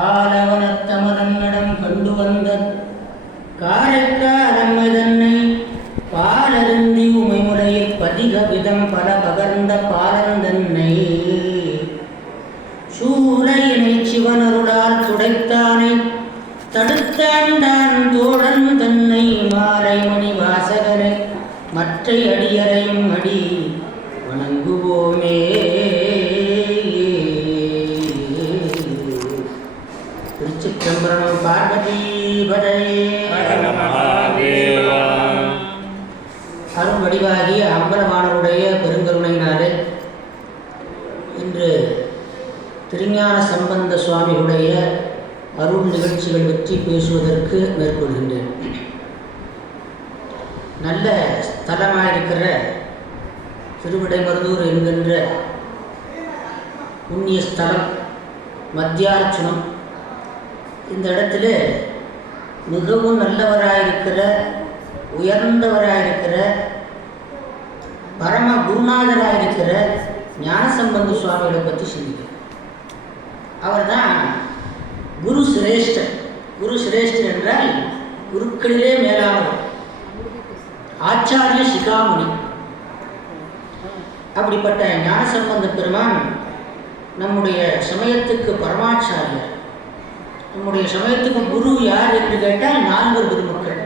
ஆலவனத்தமதன்னிடம் கண்டு வந்த காரைக்காலம்மதன்னை பாலருந்தி உமைமுறையில் பதிக விதம் பல பகர்ந்த பாலந்தன்னை சூரையினை சிவனருளால் துடைத்தானை தடுத்தாண்டான் தோழன் தன்னை மாலை மணி வாசகரை மற்றை அடியறையும் அடி வணங்குவோமே. திருச்சிற்றம்பலம். பார்வதி பதையே. அருள் வடிவாகிய அம்பலவாணருடைய பெருங்கருணையினாலே இன்று திருஞான சம்பந்த சுவாமியுடைய அருள் நிகழ்ச்சிகள் பற்றி பேசுவதற்கு மேற்கொள்கின்றேன். நல்ல ஸ்தலமாயிருக்கிற திருவிடைமருதூர் என்கின்ற புண்ணிய ஸ்தலம் மத்தியார்ச்சனம். இந்த இடத்துல மிகவும் நல்லவராயிருக்கிற உயர்ந்தவராயிருக்கிற பரம குருநாதராயிருக்கிற ஞானசம்பந்த சுவாமிகளை பற்றி சிந்திக்கிறேன். அவர் தான் குரு சிரேஷ்டர். குரு சிரேஷ்டர் என்றால் குருக்களிலே மேலானவர், ஆச்சாரிய சிகாமணி. அப்படிப்பட்ட ஞானசம்பந்த பெருமான் நம்முடைய சமயத்துக்கு பரமாச்சாரியர். நம்முடைய சமயத்துக்கு குரு யார் என்று கேட்டால் 4 பெருமக்கள்: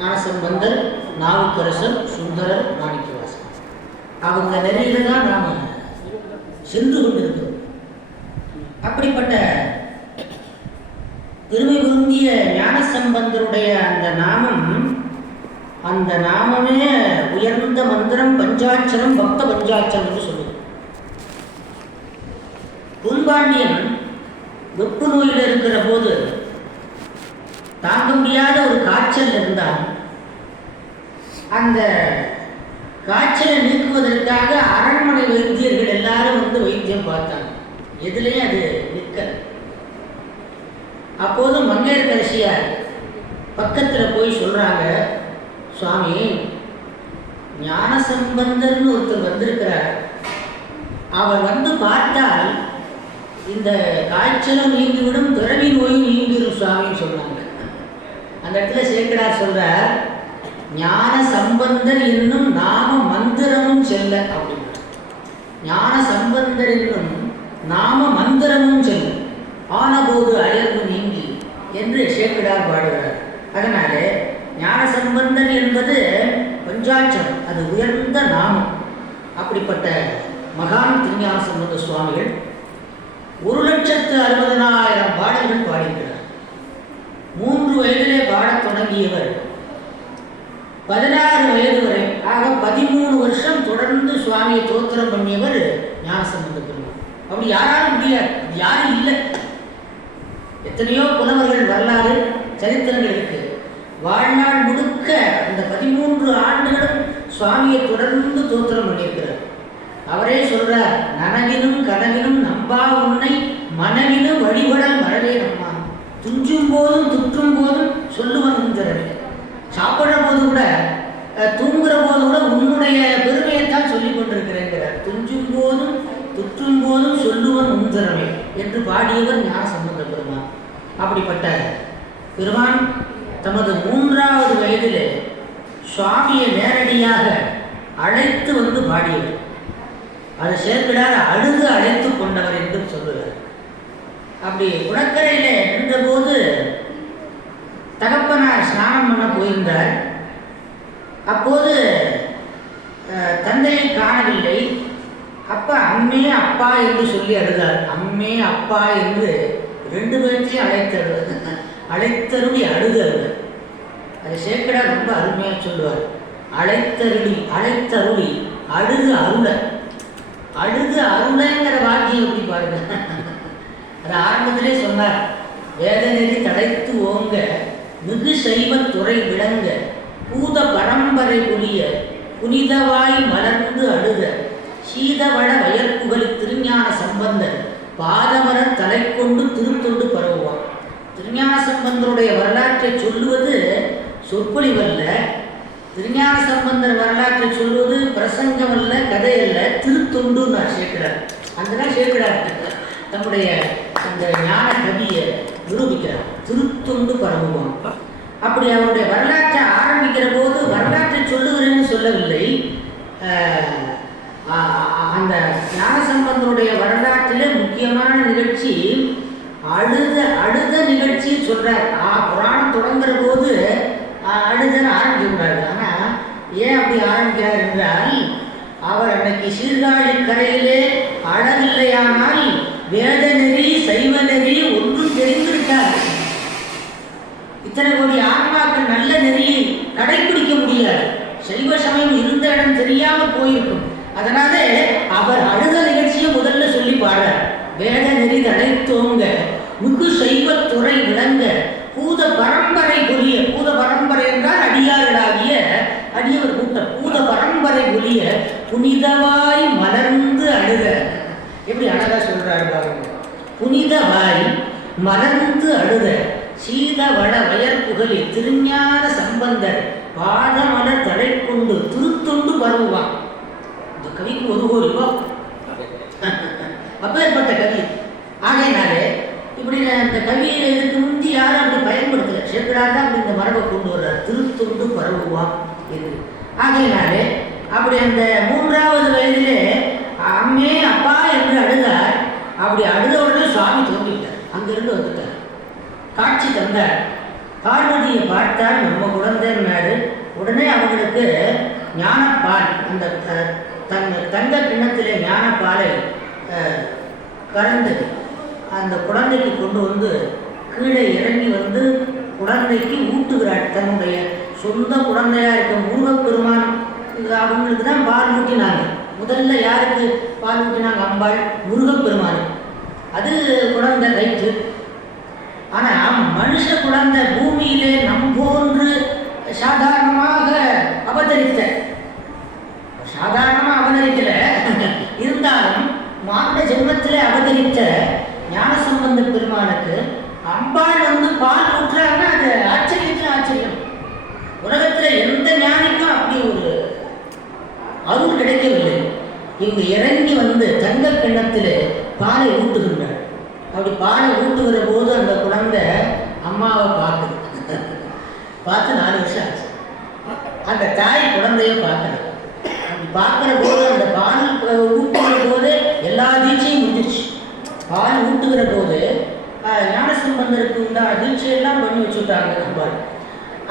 ஞானசம்பந்தர், நாவுக்கரசர், சுந்தரர், மாணிக்கவாசகர். அவங்க நிலையில தான் நாம் சென்று கொண்டிருக்கிறோம். அப்படிப்பட்ட பெருமை பொருந்திய ஞானசம்பந்தருடைய அந்த நாமமே உயர்ந்த மந்திரம், பஞ்சாட்சரம், பக்த பஞ்சாட்சரம் என்று சொல்லுது. பூம்பாண்டியன் வெப்பு நோயில் இருக்கிற போது தாங்க முடியாத ஒரு காய்ச்சல் இருந்தால் அந்த காய்ச்சலை நீக்குவதற்காக அரண்மனை வைத்தியர்கள் எல்லாரும் வந்து வைத்தியம் பார்த்தாங்க. எதுலேயும் அது நிற்கல. அப்போது மங்கையர்கரசியார் பக்கத்தில் போய் சொல்கிறாங்க, சுவாமி, ஞானசம்பந்தர்னு ஒருத்தர் வந்திருக்கிறார். அவர் வந்து பார்த்தால் இந்த காய்ச்சலும் நீங்கிவிடும், பிறவி நோயும் நீங்கிடும் சுவாமின்னு சொன்னாங்க. அந்த இடத்துல சேக்கடார் சொல்றார், ஞான சம்பந்தர் என்னும் நாம மந்திரமும் செல்ல அப்படின்னு. ஞான சம்பந்தர் என்னும் நாம மந்திரமும் செல்ல, ஆனபோது அயர்வு நீங்கி என்று சேக்கடார் பாடுகிறார். அதனால ஞானசம்பந்தர் என்பது பஞ்சாட்சரம், அது உயர்ந்த நாமம். அப்படிப்பட்ட மகான் திருஞான சம்பந்த சுவாமிகள் 1,60,60,000 பாடல்கள் பாடியிருக்கிறார். 3 வயதிலே பாடத் தொடங்கியவர் 16 வயது வரை, ஆக 13 வருஷம் தொடர்ந்து சுவாமியை தோத்திரம் பண்ணியவர் ஞானசம்பந்த பெருமான். அப்படி யாராலும் முடியாது, யாரும் இல்லை. எத்தனையோ புலவர்கள் வரலாறு சரித்திரங்கள் இருக்கு. வாழ்நாள் முழுக்க அந்த 13 ஆண்டுகளும் சுவாமியை தொடர்ந்து தோத்திரம் பண்ணியிருக்கிறார். அவரே சொல்றார், நனவினும் கனவினும் நம்பா உன்னை மனவினும் வழிபடல் மறவே நம்மா. துஞ்சும் போதும் துற்றும் போதும் சொல்லுவன் திறமை. சாப்பிட்ற போது கூட, தூங்குற போது கூட உன்னுடைய பெருமையைத்தான் சொல்லிக் கொண்டிருக்கிறேங்கிறார். துஞ்சும் போதும் துற்றும் போதும் சொல்லுவன் உந்திறமை என்று பாடியவர் ஞானசம்பந்த பெருமான். அப்படிப்பட்ட பெருமான் தமது 3வது வயதிலே சுவாமியை நேரடியாக அழைத்து வந்து பாடியவர். அதை சேர்க்கிறார், அழுது அழைத்து கொண்டவர் என்று சொல்லுவார். அப்படி குளக்கரையில் நின்றபோது தகப்பனார் ஸ்நானம் பண்ண போயிருந்தார். அப்போது தந்தையை காணவில்லை. அப்பா அம்மே அப்பா என்று சொல்லி அழுதார். அம்மே அப்பா என்று 2 பேர்த்தையும் அழைத்தருளி அழுதல். அதை சேக்கடார் ரொம்ப அருமையாக சொல்லுவார். அழைத்தருளி அழுது அருளைங்கிற வாக்கியம் எப்படி பாருங்க. அது ஆரம்பத்திலே சொன்னார், வேதநெறி தடைத்து ஓங்க மிகு சைவத்துறை விளங்க பூத பரம்பரை புலிய புனிதவாய் மலர்ந்து அழுக சீதவள வயற்புகழ் திருஞான சம்பந்தர் பாதமரர் தலை கொண்டு திருத்தொண்டு பரவுவார். திருஞான சம்பந்தருடைய வரலாற்றை சொல்லுவது சொற்பொழிவல்ல, திருஞான சம்பந்தர் வரலாற்றை சொல்வது பிரசங்கம் அல்ல, கதை அல்ல, திருத்தொண்டு நான் சேர்க்கிறார். அங்கதான் சேர்க்கிறார் தன்னுடைய அந்த ஞான கவியை நிரூபிக்கிறார். திருத்துண்டு பரவுவான். அப்படி அவருடைய வரலாற்றை ஆரம்பிக்கிற போது வரலாற்றை சொல்லுகிறேன்னு சொல்லவில்லை. அந்த ஞானசம்பந்தனுடைய வரலாற்றிலே முக்கியமான நிகழ்ச்சி அழுத நிகழ்ச்சி சொல்றார். புராணம் தொடங்குற போது அழுதன்னு ஆரம்பிக்கிறாரு. ஆனால் ஏன் அப்படி ஆரம்பிக்கிறார் என்றால், அவர் அன்னைக்கு சீர்காழி கரையிலே அழவில்லையானால் வேத நெறி சைவ நெறி ஒன்றும் தெரிந்திருக்கார். இத்தனை கோடி ஆன்மாக்கள் நல்ல நெறியை கடைபிடிக்க முடியாது. சைவ சமயம் இருந்த இடம் தெரியாமல் போயிருக்கும். அதனால அவர் அழுத நிகழ்ச்சியை முதல்ல சொல்லி பாடுறார். வேத நெறி தடைத்தோங்க மிகு சைவத்துறை விளங்க பூத பரம்பரை பொலிய. பூத பரம்பரை என்றால் அடியார்களாகிய அடியவர் கூட்டம். பூத பரம்பரை பொலிய புனிதவாய் மலர்ந்து அழுத. எப்படி அழகா சொல்றாரு பாருங்க. புனிதவாய் மலர்ந்து அழுத சீதவள வயற்புகழி திருஞான சம்பந்தர் பாதமலர் தடை கொண்டு திருத்தொண்டு பரவுவான். இந்த கவிக்கு 1 கோடி ரூபாய் அப்பேற்பட்ட கவி. ஆகையினாலே இப்படி இந்த கவியை இதுக்கு முந்தி யாரும் அப்படி பயன்படுத்தல. சேக்கடார் தான் அப்படி இந்த மரபை கொண்டு வர்றார். திருத்தொண்டு பரவுவான் என்று. ஆகையினாலே அப்படி அந்த 3வது வயதிலே அம்மே அப்பா என்று அழுதார். அப்படி அழுத உடனே சுவாமி தோன்றிட்டார். அங்கிருந்து வந்துட்டார். காட்சி தந்தார். பார்வதியை பார்த்தால் நம்ம குழந்தைன்னாரு. உடனே அவங்களுக்கு ஞானப்பால், அந்த தங்க கிண்ணத்திலே ஞானப்பாலை கறந்து அந்த குழந்தைக்கு கொண்டு வந்து கீழே இறங்கி வந்து குழந்தைக்கு ஊட்டுகிறாள். தன்னுடைய சொந்த குழந்தையாக இருக்க முருகப்பெருமான் அவங்களுக்கு தான் பால் ஊட்டினாங்க. முதல்ல யாருக்கு பால் ஊட்டினாங்க? அம்பாள், முருகப்பெருமான். அது குழந்தை ரைட்டு. ஆனால் மனுஷ குழந்தை பூமியிலே நம்போன்று சாதாரணமாக அவதரிக்கல. இருந்தாலும் மாண்ட ஜென்மத்திலே அவதரித்த ஞானசம்பந்த பெருமானுக்கு அம்பாள் வந்து பால் ஊற்றுறாங்கன்னா அது ஆச்சரியத்தில் ஆச்சரியம். உலகத்தில் எந்த ஞானிக்கும் அப்படி ஒரு அருள் கிடைக்கவில்லை. இவங்க இறங்கி வந்து தங்க கிண்ணத்தில் பாலை ஊட்டுகின்றார். அப்படி பாலை ஊட்டுகிற போது அந்த குழந்தை அம்மாவை பார்க்குது. பார்த்து 4 வருஷம் ஆச்சு. அந்த தாய் குழந்தைய பார்க்கல. அப்படி பார்க்குற போது அந்த பால் ஊட்டுகிற போது எல்லா தீட்சையும் முடிஞ்சிச்சு. பால் ஊட்டுகிற போது ஞானசம்பந்தருக்கு உண்டான தீட்சையெல்லாம் பண்ணி வச்சுட்டாங்க அம்பாள்.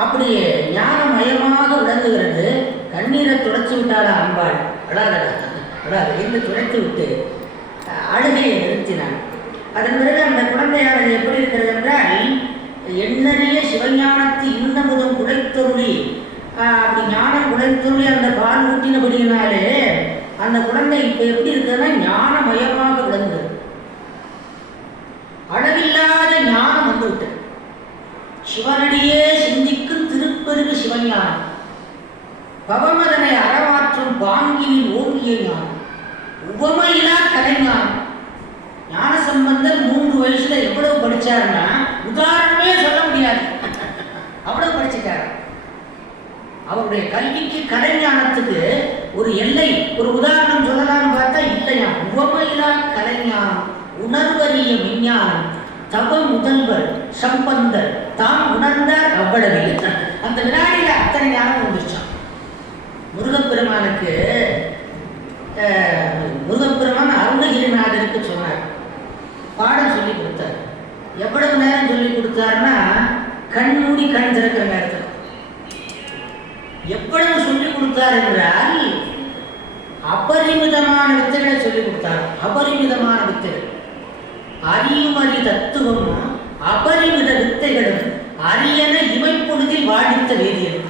அப்படி ஞானமயமாக விளங்குகிறது. கண்ணீரை துடைச்சி விட்டாளா அம்பாள். அடாது என்று துடைத்து விட்டு அழுகையை நிறுத்தினான். அதன் பிறகு அந்த குழந்தையானது எப்படி இருக்கிறது என்றால், எண்ணறிய சிவஞானத்து இந்த முதம் குடைத்தொருளி, அப்படி ஞானம் குடைத்தொருளி அந்த பால் ஊட்டினபடியினாலே அந்த குழந்தை இப்போ எப்படி இருக்குதுன்னா ஞானமயமாக விளங்குது. அளவில்லாத ஞானம் வந்து விட்டு சிவனடியே சிந்திக்கும் திருப்பெருகு சிவஞானம், பவமதனை அறமாற்றும் பாங்கினில் ஓங்கிய ஞானம், உவமையிலா கலைஞானம். ஞானசம்பந்தர் 3 வயசுல எவ்வளவு படிச்சாருன்னா உதாரணமே சொல்ல முடியாது. அவ்வளவு படிச்சுட்டாரு. அவருடைய கல்விக்கு கலைஞானத்துக்கு ஒரு எல்லை, ஒரு உதாரணம் சொல்லலாம்னு பார்த்தா இல்லையா. உவமையிலா கலைஞானம், உணர்வறிய விஞ்ஞானம், தவ முதல்வர் சம்பந்தர் தாம் உணர்ந்தார் அவ்வளவு. அந்த வினாடியில அத்தனை ஞானம் வந்துருச்சான். முருகப்பெருமானுக்கு முருகப்பெருமான் அருணகிரிநாதருக்கு சொன்னார், பாடம் சொல்லி கொடுத்தார். எவ்வளவு நேரம் சொல்லி கொடுத்தாருன்னா கண் மூடி கண் திறக்கிற நேரத்தில். எவ்வளவு சொல்லி கொடுத்தார் என்றால் அபரிமிதமான வித்தைகளை சொல்லி கொடுத்தார். அபரிமிதமான வித்தைகள், அறியுமறி தத்துவமும் அபரிமித வித்தைகளும் அரியன இமைப்பொழுதில் வாடித்த வேதியன்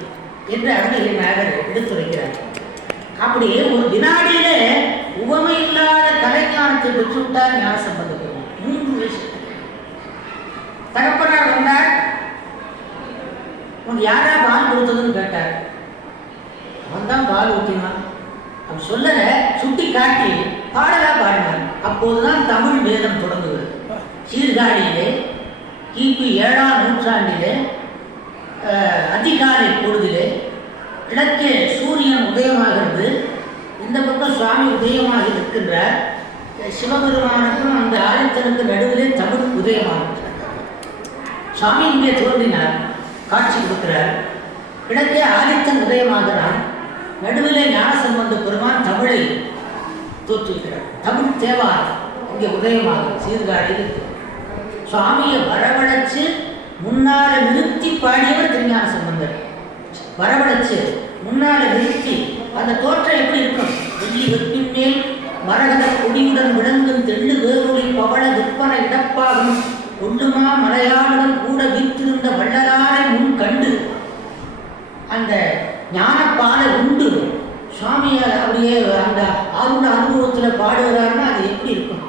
என்று அருணகிரிநாதர் எடுத்துரைக்கிறார். அப்படி ஒரு வினாடியில உவமை இல்லாத கலைஞானத்தை பெற்றுவிட்டார் ஞானசம்பந்த பெருமான். 3 வயசு. தகப்பனார் வந்தார். உனக்கு யாரா பால் கொடுத்ததுன்னு கேட்டார். அவன் தான் பால் ஊற்றினான். அப்படி சொல்லல, சுட்டி காட்டி பாடலா பாடினார். அப்போதுதான் தமிழ் வேதம் தொடங்குவது. சீர்காழியிலே கிபி 7ஆம் நூற்றாண்டிலே அதிகாலை பொழுதிலே கிழக்கே சூரியன் உதயமாகிறது. இந்த பக்கம் சுவாமி உதயமாக இருக்கின்றார். சிவபெருமானுக்கும் அந்த ஆதித்தனுக்கு நடுவிலே தமிழ் உதயமானது. சுவாமி இங்கே தோன்றினார், காட்சி கொடுக்கிறார். கிழக்கே ஆதித்தன் உதயமாகிறான், நடுவிலே ஞானசம்பந்த பெருமான் தமிழை தோற்றுவிக்கிறார். தமிழ் தேவாரம் இங்கே உதயமாகும். சீர்காழியில் சுவாமியை வரவழைச்சு முன்னால நிறுத்தி பாடியவர் திருஞான சம்பந்தர். வரவழைச்சு முன்னால நிறுத்தி அந்த தோற்றம் எப்படி இருக்கும்? வெள்ளி வெப்பின் மேல் மரகத கொடியுடன் விளங்கும் தெள்ளு வேறுளி பவள விற்பனை இடப்பாகும் கொண்டுமா மலையாளுடன் கூட வீற்றிருந்த வள்ளலாரை முன் கண்டு அந்த ஞானப்பாலை உண்டு சுவாமியார் அப்படியே அந்த ஆர்வ அனுபவத்தில் பாடுகிறாருன்னா அது எப்படி இருக்கும்?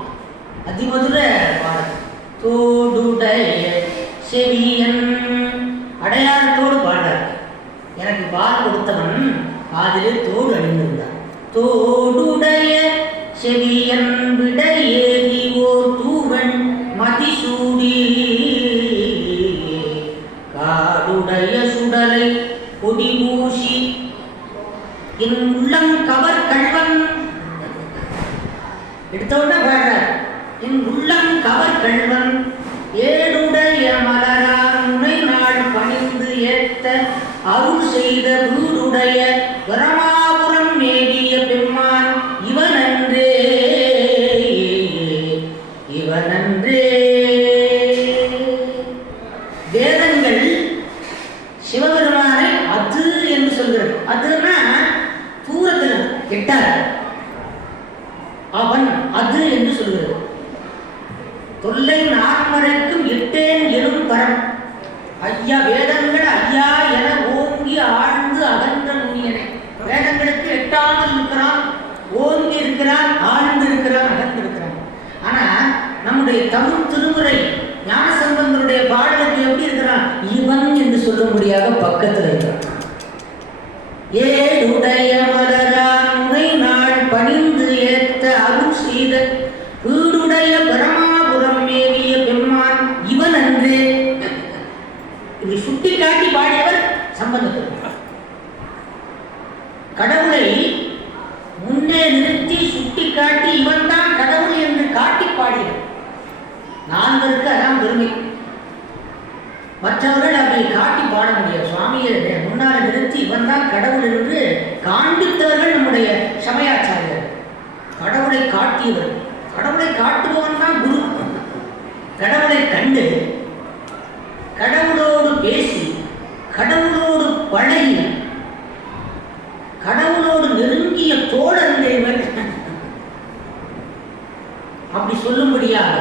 அதிமதுர பாடல். தோடுடைய செவியன் அடையாளத்தோடு பாடுறார். எனக்கு பால் கொடுத்தவன் காதிலே தோடு அணிந்திருந்தார். தோடுடைய செவியன் விட ஏறி ஓர் தூவன் மதிசூடி காடுடைய சுடலை கொடி பூசி என் உள்ளம் கவர் கள்வன். எடுத்தவுடனே பாடுறார். என் உள்ளம் கவர் கள்வன் ஏடுடைய மலரான் முனை நாள் பணிந்து ஏத்த அருள் செய்த வீடுடைய வரமாபுரம் மேவிய பெம்மான் இவனன்றே இவனன்றே. வேதங்கள் சிவபெருமானை அது என்று சொல்கிறது. அதுன்னா தூரத்தில் கெட்டார், அவன் அது என்று சொல்கிறது. தொல்லை நான்மறைக்கும் எட்டேன் எனும் பரம். ஐயா வேதங்கள் ஐயா என ஓங்கி ஆழ்ந்து அகன்ற நுண்ணியனே. வேதங்களுக்கு எட்டாமல் இருக்கிறான், ஓங்கி இருக்கிறான், ஆழ்ந்து இருக்கிறான், அகன்று இருக்கிறான். ஆனா நம்முடைய தமிழ் திருமுறை ஞானசம்பந்தருடைய பாடலுக்கு எப்படி இருக்கிறான்? இவன் என்று சொல்ல முடியாத பக்கத்தில் இருக்கிறான். ஏடுடைய மலரான் முனை நாள் பணிந்து ஏத்த அருள் செய்த வீடுடைய பிரமாபுரம் மேவிய பெம்மான் இவன் அன்று. இப்படி சுட்டி காட்டி பாடியவர் சம்பந்தர். கடவுளை முன்னே நிறுத்தி சுட்டி காட்டி இவன் தான் கடவுள் என்று காட்டி பாடியவர். நான்களுக்கு அதான் பெருமை. மற்றவர்கள் அப்படி காட்டி பாட முடியாது. சுவாமியை முன்னால் நிறுத்தி இவன் தான் கடவுள் என்று காண்பித்தவர்கள் நம்முடைய சமயாச்சாரியர். கடவுளை காட்டியவர், கடவுளை காட்டுபவன் தான் குரு. கடவுளை கண்டு கடவுளோடு பேசி கடவுளோடு பழகி கடவுளோடு நெருங்கிய தோழர் தேவன் அப்படி சொல்லும்படியாக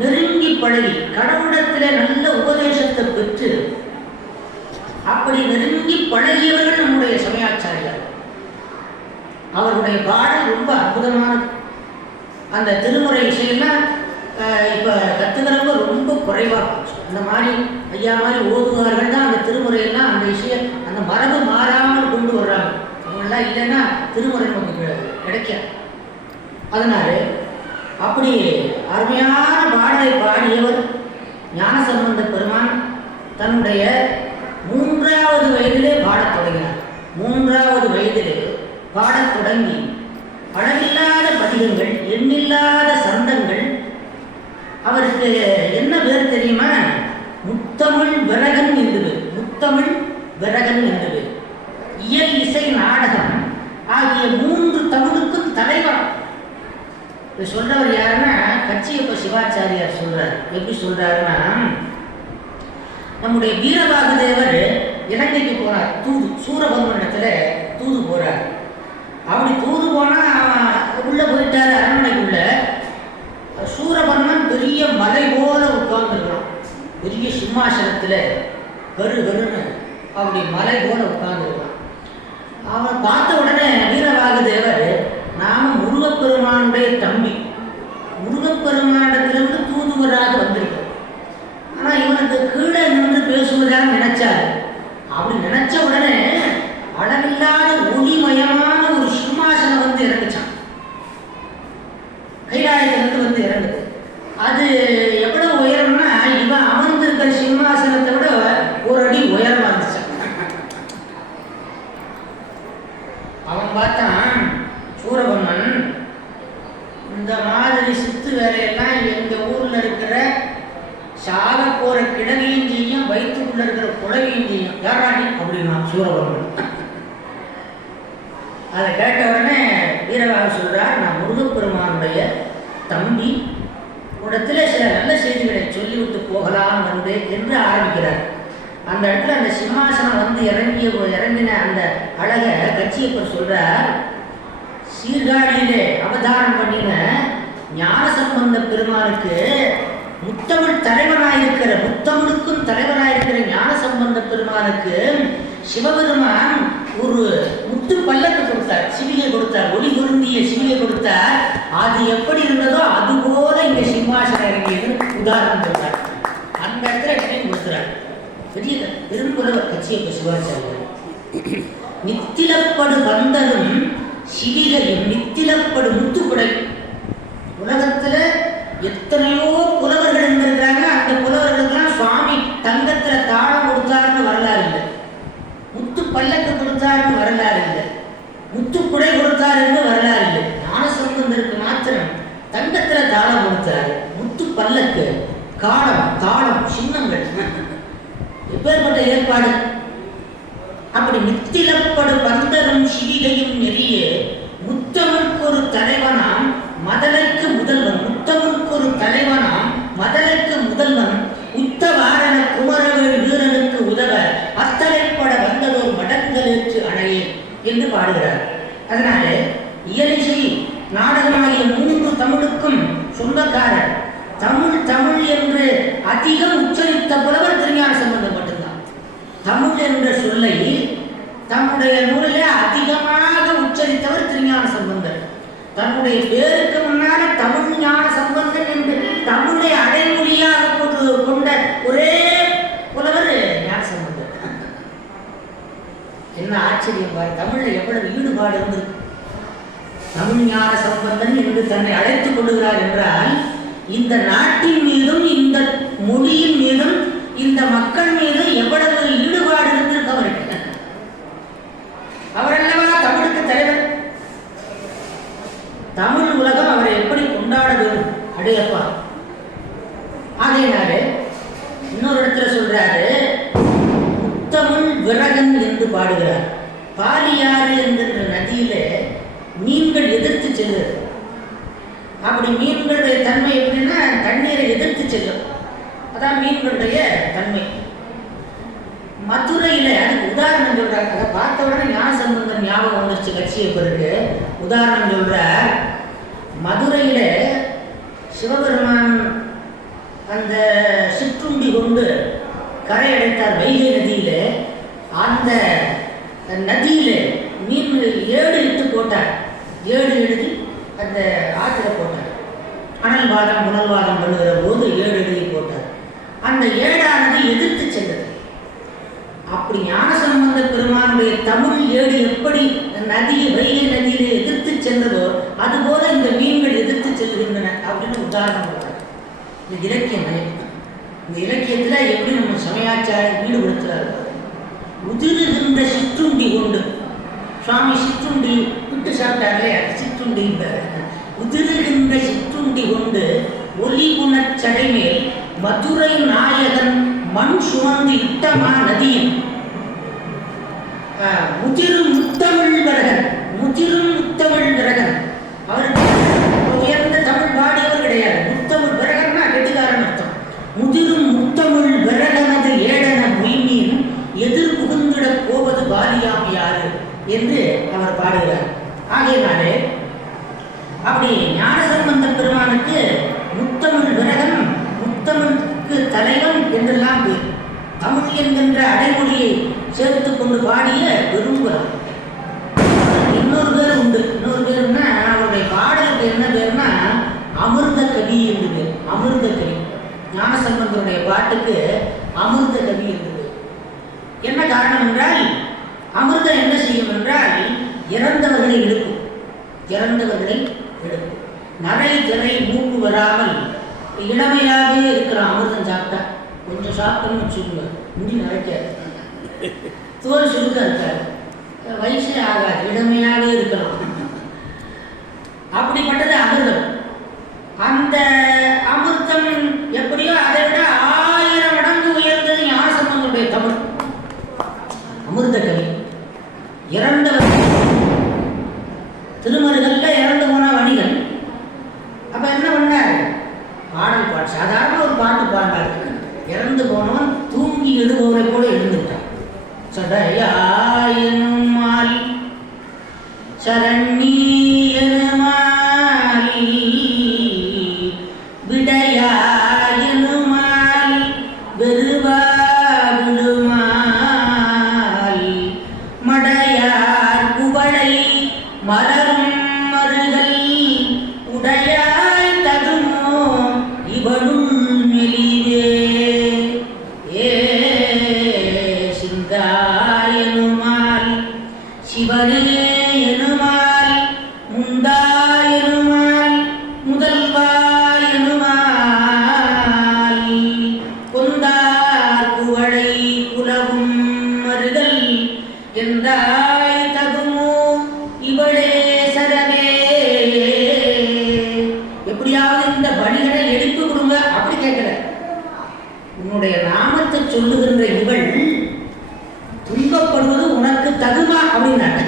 நெருங்கி பழகி கடவுளத்தில் நல்ல உபதேசத்தை பெற்று அப்படி நெருங்கி பழகியவர்கள் நம்முடைய சமயாச்சாரியார். அவருடைய பாடல் ரொம்ப அற்புதமானது. அந்த திருமுறை இசையெல்லாம் இப்போ கற்றுக்கிறவங்க ரொம்ப குறைவாக போச்சு. அந்த மாதிரி ஐயா மாதிரி ஓதுவார்கள் தான் அந்த திருமுறையெல்லாம் அந்த இசையை அந்த மரபு மாறாமல் கொண்டு வர்றாங்க. அவங்களாம் இல்லைன்னா திருமுறை நமக்கு கிடைக்காது. அதனால அப்படி அருமையான பாடலை பாடியவர் ஞானசம்பந்த பெருமான் தன்னுடைய 3வது வயதிலே பாடத் தொடங்கினார். 3வது வயதிலே பாடத் தொடங்கி அளவில்லாத பதிகங்கள், எண்ணில்லாத சந்தங்கள். அவருக்கு என்ன பேர் தெரியுமா? முத்தமிழ் விரகன் என்று. முத்தமிழ் விரகன் என்று இயல், இசை, நாடகம் ஆகிய 3 தமிழுக்கும் தலைவர். இது சொல்றவர் யாருன்னா கச்சியப்ப சிவாச்சாரியார் சொல்றார். எப்படி சொல்றாருன்னா, நம்முடைய வீரபாகுதேவர் இலங்கைக்கு போறார். தூது சூரபன்மனிடத்துல தூது போறார். அப்படி தூது போனா உள்ள போயிட்டாரு அரண்மனைக்குள்ள. சூரபன்மன் பெரிய மலை போல உட்கார்ந்துருக்கான். பெரிய சிம்மாசனத்துல கருன்னு அப்படி மலை போல உட்கார்ந்துருக்கான். அவன் பார்த்த உடனே வீரபாகுதேவர், நாம முருகப்பெருமானுடைய தம்பி, முருகப்பெருமானிடத்திலிருந்து தூதுவராக வந்திருக்கோம். ஆனா இவனுக்கு கீழே நின்று பேசுவதாக நினைச்சாரு. அப்படி நினைச்ச உடனே அளவில்லாத ஒளிமயமான ஒரு சிம்மாசனம் வந்து இறங்குச்சான். கைலாயத்திலிருந்து வந்து இறங்குது. அது எவ்வளவு உயரம்னா இவன் அமர்ந்திருக்கிற சிம்மாசனத்தை விட ஒரு அடி உயரமா இருந்துச்சான். அவன் பார்த்தான் சூரபன்மன், இந்த வேலையெல்லாம் எங்கள் ஊரில் இருக்கிற சாக போகிற கிழவியும் செய்யும், வயிற்றுக்குள்ள இருக்கிற குழவியும் செய்யும். யாராண்டி அப்படின்னா சூரபன்மன். அதை கேட்ட உடனே வீரவாக சொல்கிறார், நான் முருகப்பெருமானுடைய தம்பி, இடத்துல சில நல்ல செய்திகளை சொல்லிவிட்டு போகலாம் வந்து என்று ஆரம்பிக்கிறார். அந்த இடத்துல அந்த சிம்மாசனம் வந்து இறங்கின அந்த அழகை கச்சியப்பர் சொல்கிறார், சீர்காழியிலே அவதாரம் பண்ணின ஞானசம்பந்த பெருமானுக்கு முத்தமிழ் தலைவனாயிருக்கிற, முத்தமிழுக்கும் தலைவனாயிருக்கிற ஞானசம்பந்த பெருமானுக்கு சிவபெருமான் ஒரு முத்து பல்லக்கு கொடுத்தார், சிவிகை கொடுத்தார், ஒளி பொருந்திய சிவிகை கொடுத்தார். அது எப்படி இருந்ததோ அதுபோல இந்த சிம்மாசனம் இறங்கியது உதாரணம் சொல்றார். அந்த இடத்துல டைம் கொடுக்குறார். பெரிய பெரும்புலவர் கச்சியப்ப சிவாச்சாரியர். நித்திலப்படு வந்ததும் சிவிகையும் நித்திலப்படு முத்துக்குடை. உலகத்துல எத்தனையோ புலவர்கள் இருந்திருக்கிறாங்க. அந்த புலவர்களுக்கெல்லாம் சுவாமி தங்கத்துல தாளம் கொடுத்தாருன்னு வரலாறு இல்லை, முத்து பல்லக்கு கொடுத்தாருன்னு வரலாறு இல்லை, முத்துக்குடை கொடுத்தாருன்னு வரலாறு இல்லை. ஞானசம்பந்தருக்கு மாத்திரம் தங்கத்துல தாளம் கொடுத்தாரு, முத்து பல்லக்கு, காலம், தாளம், சின்னங்கள். எப்பேற்பட்ட ஏற்பாடு! அப்படி நித்திலப்படு பந்தரும் சிவிகையும் நெறிய முத்தமிழ்க்கு ஒரு தலைவனாம் மதலைக்கு முதல்வன், முத்தமிழ்க்கு ஒரு தலைவனாம் மதலைக்கு முதல்வன், உத்தவாரண குமரவேல் வீரனுக்கு உதவ அத்தலைப்பட வந்ததோர் மடங்களேற்று அணையே என்று பாடுகிறார். அதனால இயலிசை நாடகமாகிய 3 தமிழுக்கும் சொந்தக்காரர். தமிழ் தமிழ் என்று அதிகம் உச்சரித்த புலவர் திருஞான சம்பந்தம் மட்டும்தான். தமிழ் என்ற சொல்லை தன்னுடைய நூலிலே அதிகமாக உச்சரித்தவர் திருஞான சம்பந்தர். தன்னுடைய பேருக்கு முன்னால தமிழ் ஞான சம்பந்தன் என்று தமிழை அடைமொழியாக கொண்ட ஒரே புலவர் ஞான சம்பந்தர். என்ன ஆச்சரியம் பாரு! தமிழ்ல எவ்வளவு ஈடுபாடு இருந்திருக்கு. தமிழ் ஞான சம்பந்தன் என்று தன்னை அழைத்துக் கொள்ளுகிறார் என்றால் இந்த நாட்டின் மீதும் இந்த மொழியின் மீதும் இந்த மக்கள் மீதும் எவ்வளவு ஈடுபாடு இருந்திருக்கு அவருக்கு. அவரல்லவா தமிழுக்கு தலைவர். தமிழ் உலகம் அவரை எப்படி கொண்டாட வேண்டும் அடையப்பா. ஆகையினாலே இன்னொரு இடத்துல சொல்றாரு, முத்தமிழ் விரகன் என்று பாடுகிறார். பாலியாறு என்கின்ற நதியிலே மீன்கள் எதிர்த்து செல்லுது. அப்படி மீன்களுடைய தன்மை எப்படின்னா தண்ணீரை எதிர்த்து செல்லும். அதான் மீன்களுடைய தன்மை. மதுரையில அதுக்கு உதாரணம் சொல்றாரு. அதை பார்த்த உடனே ஞானசம்பந்தன் ஞாபகம் வந்துருச்சு கச்சியப்பருக்கு. உதாரணம் சொல்றார். மதுரையில சிவபெருமான் அந்த சிற்றுண்டி கொண்டு கரை அடைத்தார் வைகை நதியில. அந்த நதியில மீன் 7 இட்டு போட்டார். 7 எழுதி அந்த ஆற்றுல போட்டார். அனல் வாதம் புனல்வாதம் பண்ணுகிற போது 7 எழுதி போட்டார். அந்த 7ஆனது எதிர்த்து சென்றது. அப்படி ஞானசம்பந்த பெருமானுடைய தமிழ் 7 எப்படி நதி வைகை நதியிலே எதிர்த்து சென்றதோ அதுபோல இந்த மீன்கள் எதிர்த்து செல்கின்றன அப்படின்னு உதாரணம் சொல்றார். இந்த இலக்கியம் இந்த இலக்கியத்துல எப்படி நம்ம சமயாச்சாரம் ஈடுபடுத்துறாரு. உதிருகின்ற சிற்றுண்டி கொண்டு சுவாமி சிற்றுண்டி விட்டு சாப்பிட்டார்களே அது சிற்றுண்டி. உதிருகின்ற சிற்றுண்டி கொண்டு ஒலி குணச்சடைமேல் மதுரை நாயகன் மண் சுமந்து இட்டமா நதியின் முதிரும் முத்தமிழ் விரகன். முதிரும் முத்தமிழ் விரகன். அவருக்கு உயர்ந்த தமிழ் பாடியவர் கிடையாது. முத்தமிழ் விரகன்னா கெட்டிக்காரன் அர்த்தம். முதிரும் முத்தமிழ் விரகனது ஏடன மொய்மீன் எதிர் புகுந்திட போவது பாலியாம் யாரு என்று அவர் பாடுகிறார். ஆகையினாலே அப்படி ஞானசம்பந்த பெருமானுக்கு முத்தமிழ் விரகன், முத்தமிழுக்கு தலைவன் என்றெல்லாம் பேர். தமிழ் என்கின்ற அடைமொழியை சேர்த்து கொண்டு பாடிய பெரும்புறம். இன்னொரு பேர் உண்டு. இன்னொரு பேருன்னா அவருடைய பாடலுக்கு என்ன பேருன்னா அமிர்த கவி என்று பேர். அமிர்த கவி. ஞானசம்பந்தருடைய பாட்டுக்கு அமிர்த கவி என்று பேர். என்ன காரணம் என்றால் அமிர்தம் என்ன செய்யும் என்றால் இறந்தவர்களை எழுப்பும். இறந்தவர்களை எழுப்பும். நரை திரை மூக்கு வராமல் இளமையாகவே இருக்கிற அமிர்தம் சாப்பிட்டா கொஞ்சம் சாப்பிட்டோம்னு வச்சுக்கோங்க, முடி நரைக்காது, தோல் சுருக்க இருக்காது, வயசே ஆகாது, இளமையாகவே இருக்கலாம். அப்படிப்பட்டது அமிர்தம். அந்த சாதாரண ஒரு பாட்டு பாடினார். இறந்து போனவன் தூங்கி எழுபவரை போல எழுந்துட்டான். சடையாயனும் மாலி சரண்யனுமாலி விடையாயனுமாலி வெறுவாடுமாலி மடையார் குவளை மலரும் மருகல் உடையாய் தகுமோ இவளும் மெலிவே சிந்தாயனுமால் சிவனே எனுமால் முந்தாயனுமால் முதல்வாயனுமால் கொந்தார் குவளை குலவும் மருகல் எந்தாய் தகுமோ இவளே சரவே. எப்படியாவது இந்த பணிகளை எடுத்து கொடுங்க அப்படி கேட்கல. உன்னுடைய நாமத்தை சொல்லுகின்ற இவள் துன்பப்படுவது உனக்கு தகுமா அப்படின்னாங்க.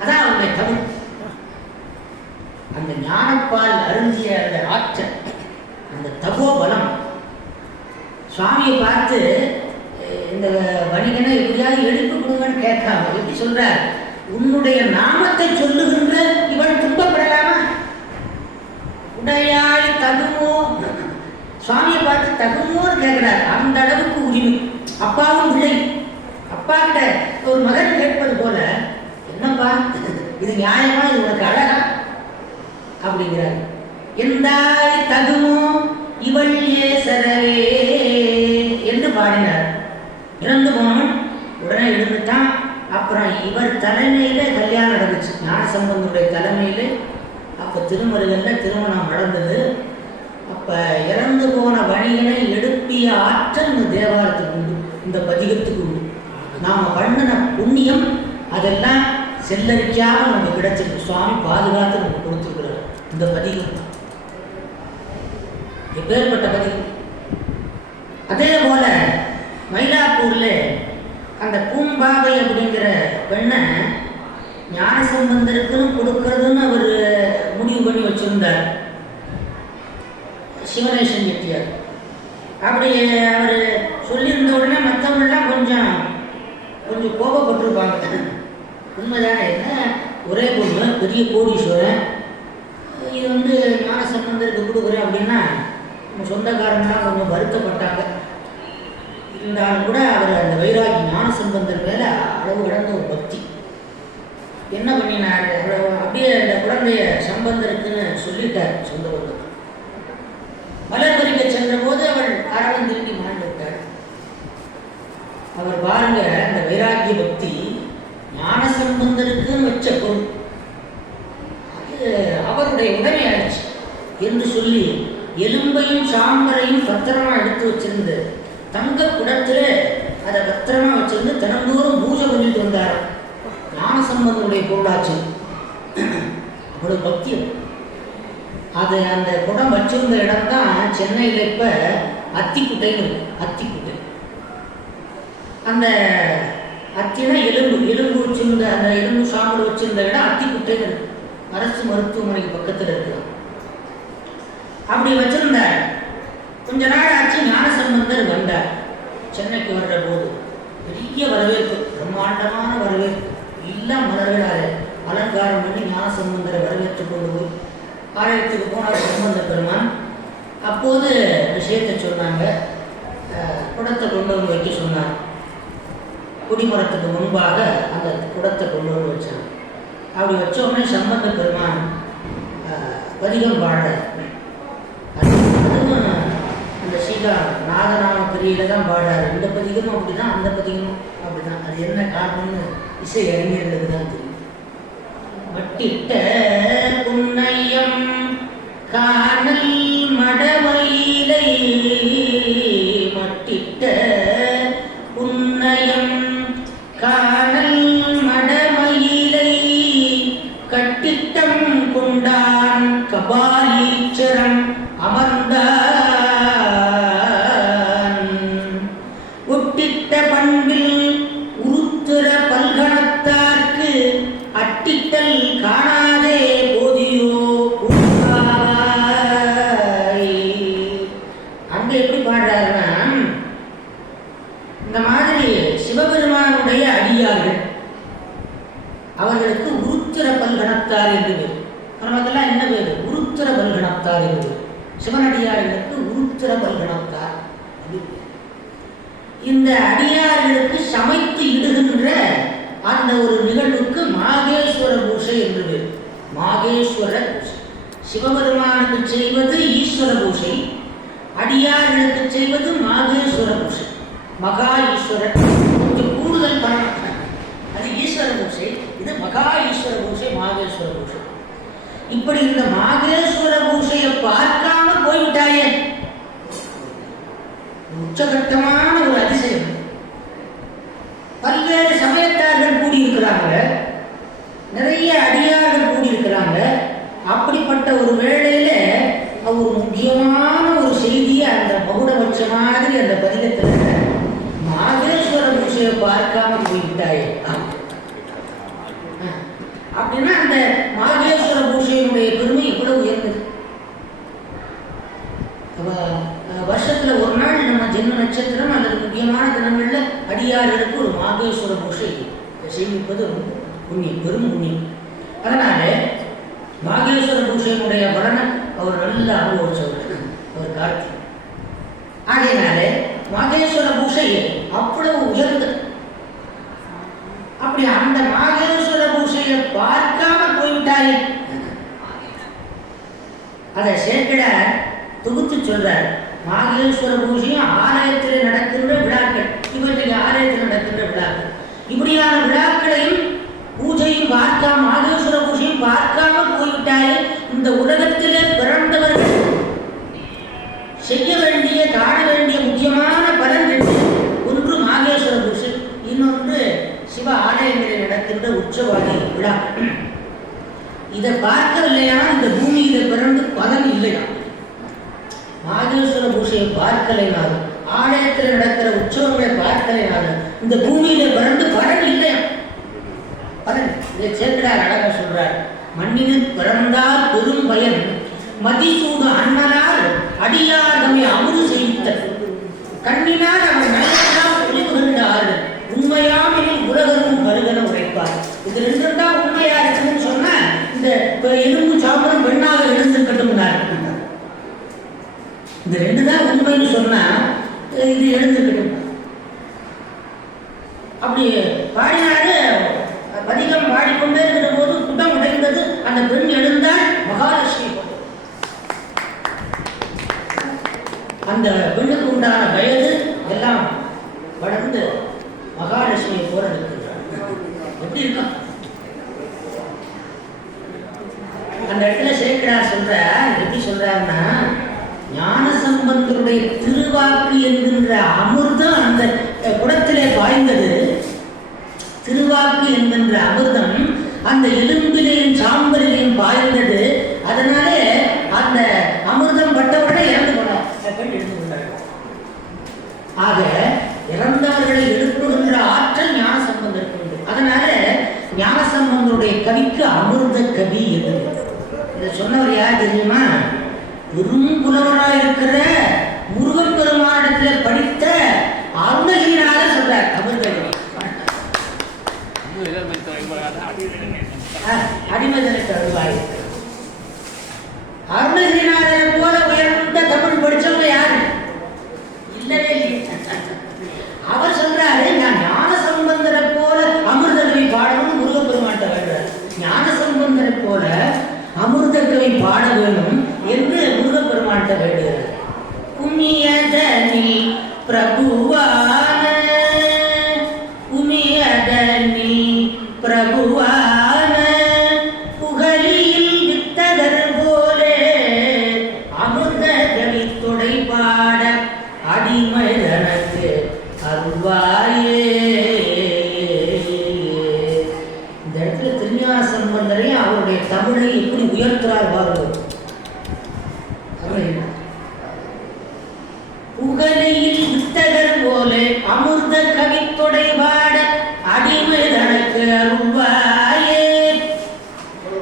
அதான் அவனுடைய தமிழ். அந்த ஞானப்பால் அருந்திய அந்த ஆற்றல், அந்த தபோ பலம். சுவாமியை பார்த்து இந்த வணிகனை எப்படியாவது எடுத்து கொடுங்கன்னு கேட்காம எப்படி சொல்றார், உன்னுடைய நாமத்தை சொல்லுகின்ற இவன் துன்பப்படலாமா? உடையாய் தகுமோ, சுவாமியை பார்த்து தகுமோன்னு கேட்கிறார். அந்த அளவுக்கு உரிமை. அப்பாவும் பிள்ளை, அப்பா கிட்ட ஒரு மகன் கேட்பது போல, என்னப்பா இது நியாயமா, இது உனக்கு அழகா அப்படிங்கிறார். எந்தாய் தகுமோ இவள் ஏசரவே என்று பாடினார். இறந்து போனவன் உடனே எழுந்துட்டான். அப்புறம் இவர் தலைமையில கல்யாணம் நடந்துச்சு, ஞானசம்பந்தனுடைய தலைமையில. அப்போ திருமருகல்ல திருமணம் நடந்தது. அப்போ இறந்து போன வணிகனை எழுப்பிய ஆற்றல் இந்த தேவாரத்துக்கு உண்டு, இந்த பதிகத்துக்கு உண்டு. நாம் பண்ணின புண்ணியம் அதெல்லாம் செல்லரிக்காமல் நமக்கு கிடைச்சிருக்கு. சுவாமி பாதுகாத்து நமக்கு கொடுத்துருக்கிறார். இந்த பதிகம் எப்பேற்பட்ட பதிகம். அதே போல மயிலாப்பூர்ல அந்த பூம்பாவை அப்படிங்கிற பெண்ணை ஞானசம்பந்தருக்குன்னு கொடுக்கறதுன்னு அவர் முடிவு பண்ணி வச்சிருந்தார், சிவனேசன் செட்டியார். அப்படி அவர் சொல்லியிருந்த உடனே மற்றவங்களாம் கொஞ்சம் கோபப்பட்டிருப்பாங்க. உண்மைதானே, என்ன ஒரே பொண்ணு, பெரிய கோடீஸ்வரன், இது ஞானசம்பந்தருக்கு கொடுக்குறேன் அப்படின்னா நம்ம சொந்தக்காரங்களாம் கொஞ்சம் வருத்தப்பட்டாங்க. இருந்தாலும் கூட அவர் அந்த வைராகி ஞானசம்பந்தர் மேலே அளவு கடந்த ஒரு பக்தி. என்ன பண்ணினார், அப்படியே அந்த குழந்தைய சம்பந்தருக்குன்னு சொல்லிட்டார் சொந்த பந்தம். மலர் பறிக்க சென்ற போது அவள் அரவன் திரும்பி மாண்டு விட்டாள். அவர் பாருங்க, அந்த வைராகிய பக்தி ஞானசம்பந்தருக்குன்னு வச்ச பொருள், அது அவருடைய உடமை ஆயிடுச்சு என்று சொல்லி எலும்பையும் சாம்பரையும் பத்திரமா எடுத்து வச்சிருந்து தங்க குடத்தில் அதை பத்திரமா வச்சிருந்து தினந்தோறும் பூஜை பண்ணிட்டு வந்தார். ஞானசம்பந்தனுடைய பொருளாச்சு, அவ்வளவு பக்தியம். அது அந்த குடம் வச்சிருந்த இடம் தான் சென்னையில் இப்போ அத்திக்குட்டைன்னு இருக்கு. அத்திக்குட்டை, அந்த அத்தினா எலும்பு வச்சிருந்த, அந்த எலும்பு சாம்பல் வச்சிருந்த இடம் அத்திக்குட்டைன்னு இருக்கு. அரசு மருத்துவமனைக்கு பக்கத்தில் இருக்கு. அப்படி வச்சிருந்தார். கொஞ்ச நாள் ஆச்சு, ஞானசம்பந்தர் வந்தார். சென்னைக்கு வர்ற போது பெரிய வரவேற்பு, பிரம்மாண்டமான வரவேற்பு, எல்லாம் மலர்களால் அலங்காரம் பண்ணி ஞானசம்பந்தரை வரவேற்று கொண்டு போய் ஆலயத்துக்கு போனார் சம்பந்த பெருமான். அப்போது விஷயத்தை சொன்னாங்க. குடத்தை கொண்டு வந்து வைக்க சொன்னார். குடிமரத்துக்கு முன்பாக அந்த குடத்தை கொண்டு வந்து வச்சாங்க. அப்படி வச்ச உடனே சம்பந்த பெருமான் பதிகம் பாட, அதுவும் அந்த சீதா நாகநாம பிரியில தான் பாடாரு. இந்த பதிகமும் அப்படிதான், அந்த பதிகமும் அப்படிதான். அது என்ன காரணம்னு இசை அறிஞர்களுக்கு தான் தெரியும். மட்டிட்ட புன்னையம் காணல் மடமயிலை, மட்டிட்ட புன்னையம் காணல் மடமயிலை, கட்டிட்டம் கொண்டான் கபாலீச்சரம் அமர்ந்தான், ஒட்டிட்ட பண்பில் உருத்திர பல்கணத்தார்க்கு அட்டிட்டல் காணாதே போதியோ பூங்காய். சிவனடியார்களுக்கு உருத்திர பல்கணத்தார். இந்த அடியார்களுக்கு சமைத்து இடுகின்ற அந்த ஒரு நிகழ்வுக்கு மாகேஸ்வர பூஷை என்று. மாகேஸ்வர பூஷை சிவபெருமானுக்கு செய்வது ஈஸ்வர பூஷை, அடியார்களுக்கு செய்வது மாகேஸ்வர பூஷை. மகா ஈஸ்வரன் கொஞ்சம் கூடுதல் பணம், அது ஈஸ்வர பூஷை, இது மகா ஈஸ்வர பூஷை, மாகேஸ்வர பூஷை. இப்படி இந்த மாகேஸ்வர பூஷையை பார்க்காம போய்விட்டாயே, உச்சகட்டமான ஒரு அதிசயம். பல்வேறு சமயத்தார்கள் கூடியிருக்கிறாங்க, நிறைய அடியார்கள் கூடியிருக்கிறாங்க. அப்படிப்பட்ட ஒரு வேளையில ஒரு முக்கியமான ஒரு செய்தியை அந்த மகுடபட்ச மாதிரி அந்த பதிகத்தில் மாகேஸ்வர பூஷையை பார்க்காம போய்விட்டாயே அப்படின்னா அந்த மாகேஸ்வர பூஷையினுடைய பெருமை இவ்வளவு உயர்ந்தது. வருஷத்துல ஒரு நாள் நம்ம ஜென்ம நட்சத்திரம் அல்லது முக்கியமான தினங்கள்ல அடியார்களுக்கு ஒரு மாகேஸ்வர பூஷை செய்விப்பது புண்ணியம், பெரும் புண்ணியம். அதனால மாகேஸ்வர பூஷையினுடைய பலனை அவர் நல்ல அனுபவிச்சவர், அவர் கார்த்தி. ஆகையினால மாகேஸ்வர பூஷை அவ்வளவு உயர்ந்தது. அப்படி அந்த மாகேஸ்வர பூஷையை பார்க்காம போய்விட்டாயே, அதை சேக்கிழார் தொகுத்து சொல்றார். மாகேஸ்வர பூஜையும் ஆலயத்தில் நடக்கின்ற விழாக்கள், இவற்றுக்கு ஆலயத்தில் நடக்கின்ற விழாக்கள், இப்படியான விழாக்களையும் பூஜையும் பார்க்காம மாகேஸ்வர பூஜையும் பார்க்காம போய்விட்டாலே, இந்த உலகத்திலே பிறந்தவர்கள் செய்ய வேண்டிய காண வேண்டிய முக்கியமான பலன் ரெண்டு. ஒன்று மாகேஸ்வர பூஜை, இன்னொன்று சிவ ஆலயங்களில் நடக்கின்ற உற்சவாதி விழா. இதை பார்க்கவில்லையா இந்த பூமியில பிறந்து பலன் இல்லையா? மாகேஸ்வர பூஜையை பார்க்கலைனாலும், ஆலயத்தில் நடக்கிற உற்சவங்களை பார்க்கலைனாலும் இந்த பூமியில பிறந்து பலன் இல்லையா? பலன் இதை சேர்க்கிறார், அழகா சொல்றார். மண்ணினில் பிறந்தால் பெரும் பயன், மதிசூடு அண்ணனால் அடியாதமை அமுது செய்த கண்ணினால் அவன் நல்லெல்லாம் ஒளிவுகின்றார், உண்மையாமெனில் உலகமும் வருகன உரைப்பார். இது ரெண்டு தான் உண்மையா இருக்குன்னு சொன்னா இந்த எலும்பு சாப்பிடும் பெண்ணாக எழுந்திருக்கட்டும். இந்த ரெண்டு தான் உண்மைன்னு சொன்னா இது எழுந்திருக்கட்டும். அப்படி பாடினாரு. பதிகம் பாடிக்கொண்டே இருக்கிற போது குடம் உடைந்தது. அந்த பெண் எழுந்தால் மகாலட்சுமி. அந்த பெண்ணுக்கு உண்டான வயது எல்லாம் வளர்ந்து மகாலட்சுமியை போல இருக்கிறார். எப்படி இருக்கும் அந்த இடத்துல சேக்கிழார் சொல்றார். எப்படி சொல்றாருன்னா, ஞானசம்பந்தருடைய திருவாக்கு என்கின்ற அமிர்தம் அந்த குடத்திலே பாய்ந்தது. திருவாக்கு என்கின்ற அமிர்தம் அந்த எலும்பிலையும் சாம்பலிலையும் பாய்ந்தது. அதனாலே அந்த அமிர்தம் பட்டவுடனே இறந்து கொண்டார். எழுந்து கொண்டார். ஆக இறந்தவர்களை எழுப்புகின்ற ஆற்றல் ஞானசம்பந்தருக்கு உண்டு. அதனால ஞானசம்பந்தருடைய கவிக்கு அமிர்த கவி என்று. இதை சொன்னவர் யார் தெரியுமா? பெரும் புலவராக இருக்கிற முருகப்பெருமானிடத்தில் படித்த அருணகிரிநாதர் சொல்றார். அடிமதனை தருவாய். அருணகிரிநாதரை போல உயர்ந்த தமிழ் படிச்சவங்க யாரு? இல்லவே இல்லை. அவர் சொல்றாரு, நான் ஞானசம்பந்தரை போல அமிர்த கவி பாடணும்னு முருகப்பெருமான்ட்ட வேண்டார். ஞானசம்பந்தரை போல அமிர்த கவி பாட வேணும் என்று முருகப்பெருமான்ட்ட வேண்டுகிறார். குமியதனில் பிரபுவான, குமியதனில் பிரபுவான புகழில் வித்தகர் போலே அமிர்த கவி தொடை பாட அடிமைதனக்கு அருள்வாயே. இந்த இடத்துல திருஞான சம்பந்தரை அவருடைய தமிழை எப்படி உயர்த்துறார் பாருங்கள். புகழில் வித்தகர் போலே அமிர்த கவி தொடை பாட அடிமை தனக்கு அருள்வாயே.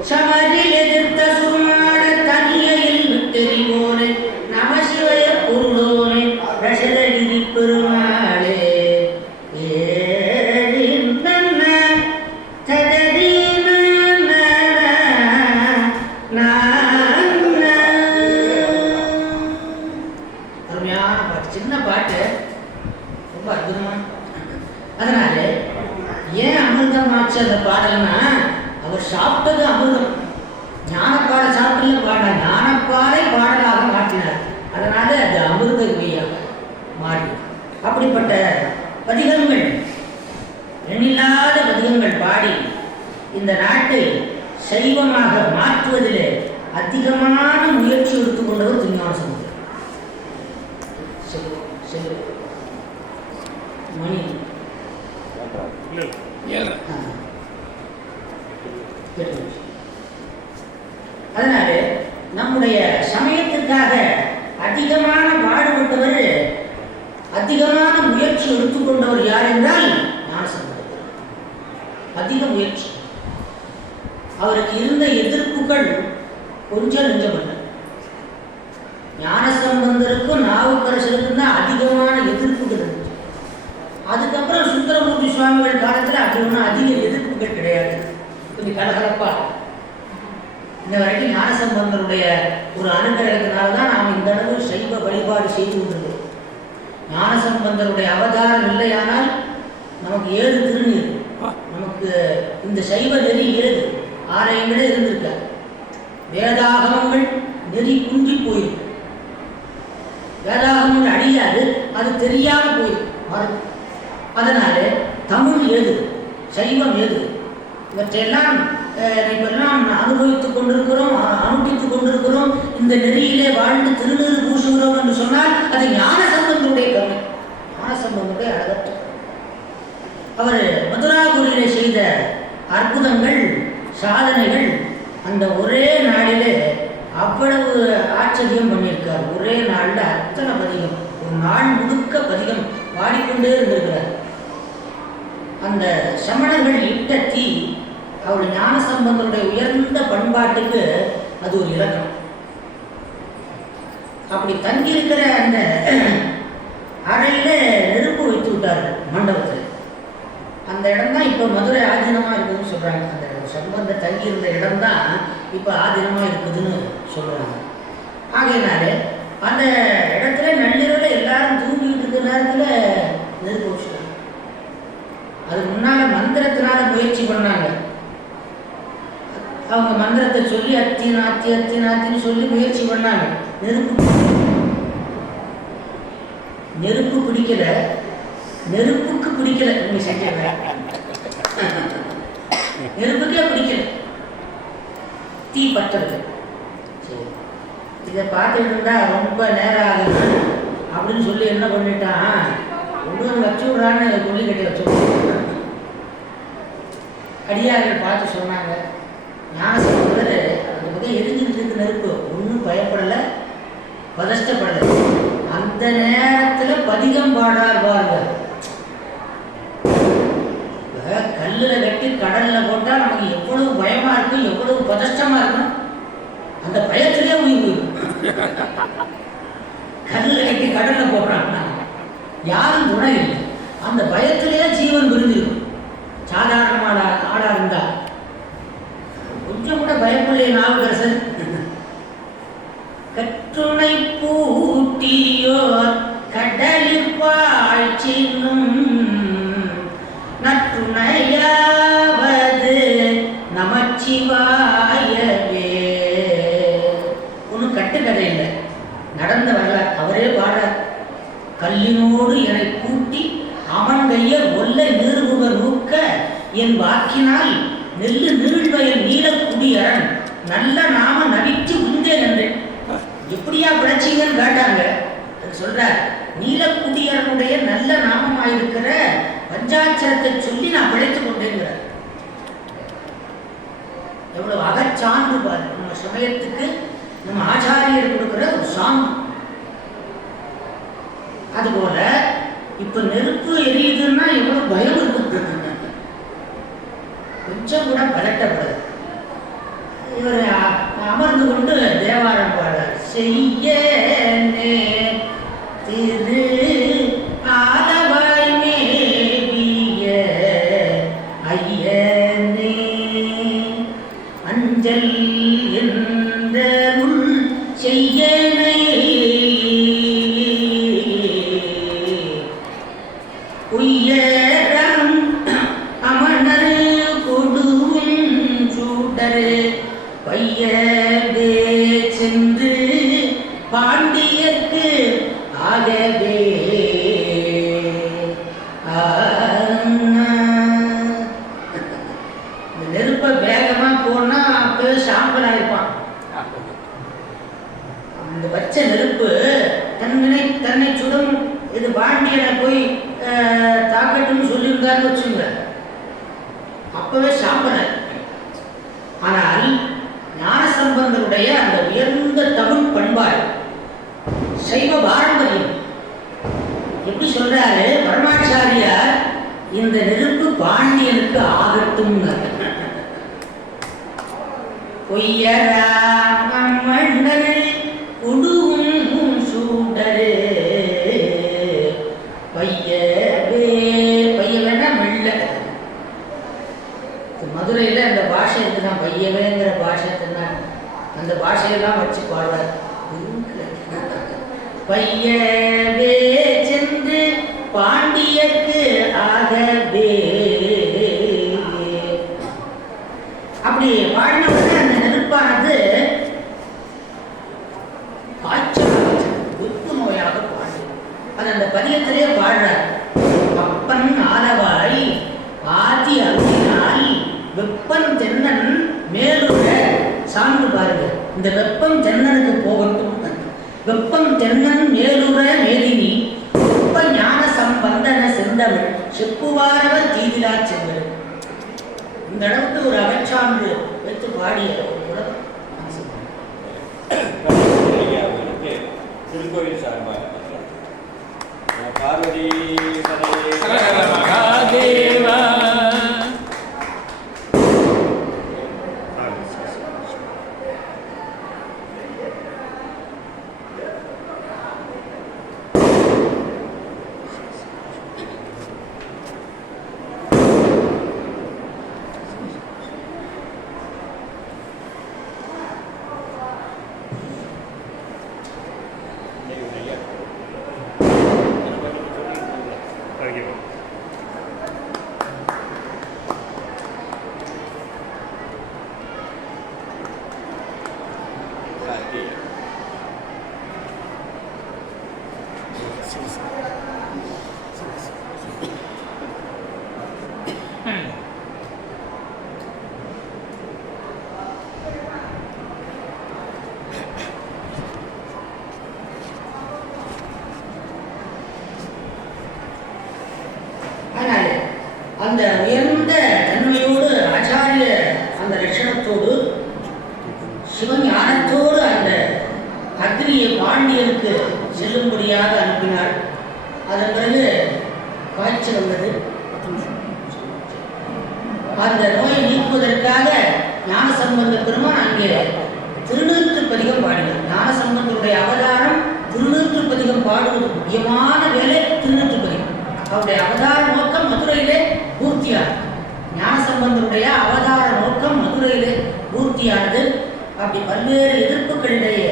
சமரில் எதிர்த்த சுருமாட தனியில் விட்டெறி போலே நமசிவய பொருளோனே ரசதகிரி பெருமாளே. சின்ன பாட்டு ரொம்ப அற்புதமான. அதனால ஏன் அமிர்தமாச்சு அந்த பாடல்னா, அவர் சாப்பிட்டது அமிர்தம். ஞானப்பாலை சாப்பிடல பாடினார், ஞானப்பாலை பாடலாக மாற்றினார். அதனால அது அமிர்த குடியாக மாறி. அப்படிப்பட்ட பதிகங்கள், எண்ணில்லாத பதிகங்கள் பாடி இந்த நாட்டை சைவமாக மாற்றுவதிலே அதிகமான முயற்சி எடுத்துக்கொண்டவர் திருஞான சம்பந்தர். மணி அதனால நம்முடைய சமயத்திற்காக அதிகமான பாடுபட்டவர், அதிகமான முயற்சி எடுத்துக்கொண்டவர் யார் என்றால் ஞானசம்பந்தர். அதிக முயற்சி. அவருக்கு இருந்த எதிர்ப்புகள் கொஞ்சம் நெஞ்சமல்ல. ஞானசம்பந்தருக்கும் நாவுக்கரசருக்கும் தான் அதிகமான எதிர்ப்புகள் இருந்துச்சு. அதுக்கப்புறம் சுந்தரமூர்த்தி சுவாமிகள் காலத்தில் அப்படி ஒன்றும் அதிக எதிர்ப்புகள் கிடையாது. கொஞ்சம் கலகலப்பா. இந்த வரைக்கும் ஞானசம்பந்தருடைய ஒரு அனுகிரகத்தினால தான் நாம் இந்த அளவு சைவ வழிபாடு செய்து கொண்டிருக்கிறோம். ஞானசம்பந்தருடைய அவதாரம் இல்லையானால் நமக்கு ஏது திருநீர், நமக்கு இந்த சைவ நெறி ஏது ஆலயங்களே இருந்திருக்காது. வேதாகமங்கள் நெறி குன்றி போயிருக்கு. வேதாகமங்கள் அழியாது, அது தெரியாமல் போயிருக்கு. அதனால தமிழ் ஏது, சைவம் ஏது, இவற்றையெல்லாம் இப்பெல்லாம் அனுபவித்துக் கொண்டிருக்கிறோம், அனுபவித்துக் கொண்டிருக்கிறோம். இந்த நெறியிலே வாழ்ந்து திருநீறு பூசுகிறோம் என்று சொன்னால் அது ஞானசம்பந்தருடைய கருணை, ஞானசம்பந்தருடைய அழகற்ற. அவர் மதுராபுரியிலே செய்த அற்புதங்கள், சாதனைகள் அந்த ஒரே நாளிலே அவ்வளவு ஆச்சரியம் பண்ணியிருக்கார். ஒரே நாளில் அத்தனை பதிகம், ஒரு நாள் முழுக்க பதிகம் பாடிக்கொண்டே இருந்திருக்கிறார். அந்த சமணர்கள் இட்ட தீ அவருடைய ஞானசம்பந்தருடைய உயர்ந்த பண்பாட்டுக்கு அது ஒரு இலக்கம். அப்படி தங்கியிருக்கிற அந்த அறையில நெருப்பு வைத்து விட்டார்கள் மண்டபத்தில். அந்த இடம் தான் இப்போ மதுரை ஆதீனமாக இருக்குதுன்னு சொல்கிறாங்க. அந்த சம்பந்த தங்கியிருந்த இடம் தான் இப்போ ஆதீனமாக இருக்குதுன்னு சொல்கிறாங்க. ஆகையினால அந்த இடத்துல நள்ளிரவில் எல்லாரும் தூங்கிட்டு இருக்கிற நேரத்தில் நெருப்பு வச்சுட்டாங்க. அது முன்னால் மந்திரத்தினால முயற்சி பண்ணாங்க. அவங்க மந்திரத்தை சொல்லி அத்தி நாத்தி அத்தி நாத்தின்னு சொல்லி முயற்சி பண்ணாங்க. நெருப்பு பிடிக்கல, நெருப்புக்கு பிடிக்கல. நீங்க செஞ்சாங்க, நெருப்புக்கே பிடிக்கல, தீ பற்றது. சரி, இதை பார்த்துட்டு இருந்தா ரொம்ப நேரம் ஆகுது அப்படின்னு சொல்லி என்ன பண்ணிட்டான், ஒன்று வச்சு விடுறான்னு சொல்லி கட்டி வச்சு அடியார்கள் பார்த்து சொன்னாங்க. ஞானசம்பந்தர் அந்த பக்கம் எரிஞ்சுட்டு இருக்கு நெருப்பு, ஒன்றும் பயப்படலை, பதஷ்டப்படலை. அந்த நேரத்தில் பதிகம் பாடார் பாருங்க. கல்லில் கட்டி கடலில் போட்டால் நமக்கு எவ்வளவு பயமாக இருக்கும், எவ்வளவு பதஷ்டமாக இருக்கும். அந்த பயத்திலே உயிர் போயிடும். கல்லில் கட்டி கடலில் போடுறாங்க, யாரும் துணை இல்லை. அந்த பயத்திலே ஜீவன் விருந்திருக்கும். சாதாரணமான ஆளா இருந்தா கொஞ்சம் கூட பயப்படலையே நாவுக்கரசர். கற்றுணை பூட்டியோர் கடலில் பாய்ச்சினும் நற்றுணையாவது நமச்சிவாயவே. ஒன்றும் கட்டுக்கதை இல்லை, நடந்த வரலாறு. அவரே பாடுறார். கல்லினோடு என்னை கூட்டி அவன் கைய ஒல்லை நிறுவுக நூக்க என் வாக்கினால் நெல்லு நீழ்வயல் நீலக்குடியரன் நல்ல நாம நடித்து உண்டேன் என்றேன். எப்படியா பிழைச்சிங்கன்னு கேட்டாங்க. அது சொல்றார், நீலக்குடியரனுடைய நல்ல நாமமாயிருக்கிற பஞ்சாட்சரத்தை சொல்லி நான் பிழைத்துக் கொண்டேங்கிறார். எவ்வளவு அகச்சான்று பாரு. நம்ம சமயத்துக்கு நம்ம ஆச்சாரியர் கொடுக்கிற ஒரு சான்று. அதுபோல இப்ப நெருப்பு எரியுதுன்னா எவ்வளவு பயம் இருக்கு, கொஞ்சம் கூட பதட்டப்படாது. இவர் அமர்ந்து கொண்டு தேவாரம் பாடுறார். செய்ய திரு ஆதவாய் மேவிய ஐயனே அஞ்சல் என்ற உள் செய்யனை பாண்டியர்க்கு ஆகவே இந்த நெருப்ப வேகமா போனா அப்பவே சாம்பல் ஆயிருப்பான். அந்த வச்ச நெருப்பு தன்னை சுடும். இது பாண்டியனை போய் தாக்கட்டும்னு சொல்லியிருந்தாருன்னு வச்சுங்க, அப்பவே சாம்பல். ஆனால் ஞானசம்பந்தருடைய அந்த உயர்ந்த தமிழ் பண்பாடு, சைவ பாரம்பரியம் எப்படி சொல்றாரு பரமாச்சாரியார், இந்த நெருப்பு பாண்டியனுக்கு ஆகட்டும். பொய்யராமண்ணல் குடுவும் சூடரு பையவே பையவேன்னா மெல்ல. மதுரையில் அந்த பாஷை இருக்குதான், பையவேங்கிற பாஷை தான். அந்த பாஷையெல்லாம் வச்சு பாடுறார். பையவே சென்று பாண்டியர்க்கு ஆகவே அப்படி பாடினவுடனே அந்த நெருப்பானது காய்ச்சல் வெப்பு நோயாக பாடு. அது அந்த பதியத்திலே பாடுறார். அப்பன் ஆலவாய் ஆதி அருளினால் வெப்பன் தென்னன் மேலுள்ள சான்று பாருங்க. இந்த வெப்பம் தென்னனுக்கு போகட்டும். வெப்பம் தென்னன் மேலுற மேதினி வெப்ப ஞான சம்பந்தன செந்தவள் செப்புவாரவர் தீவிரா செந்தவள். இந்த அளவுக்கு ஒரு அகச்சான்று வைத்து பாடிய ஒரு குலம் திருக்கோயில் சார்பாக பார்வதி அந்த உயர்ந்த தன்மையோடு ஆச்சாரிய அந்த லட்சணத்தோடு சிவஞானத்தோடு அந்த அக்னியை பாண்டியனுக்கு செல்லும்படியாக அனுப்பினார். அதன் பிறகு காய்ச்சல் வந்தது. அந்த நோயை நீக்குவதற்காக ஞானசம்பந்த பெருமான் அங்கே திருநூற்று பதிகம் பாடினார். ஞானசம்பந்தருடைய அவதாரம் திருநூற்று பதிகம் பாடுவது முக்கியமான வேலை. திருநூற்று பதிகம் அவருடைய அவதார நோக்கம் மதுரையிலே பூர்த்தியானது. ஞானசம்பந்தருடைய அவதார நோக்கம் மதுரையிலே பூர்த்தியானது. அப்படி பல்வேறு எதிர்ப்புகளிடையே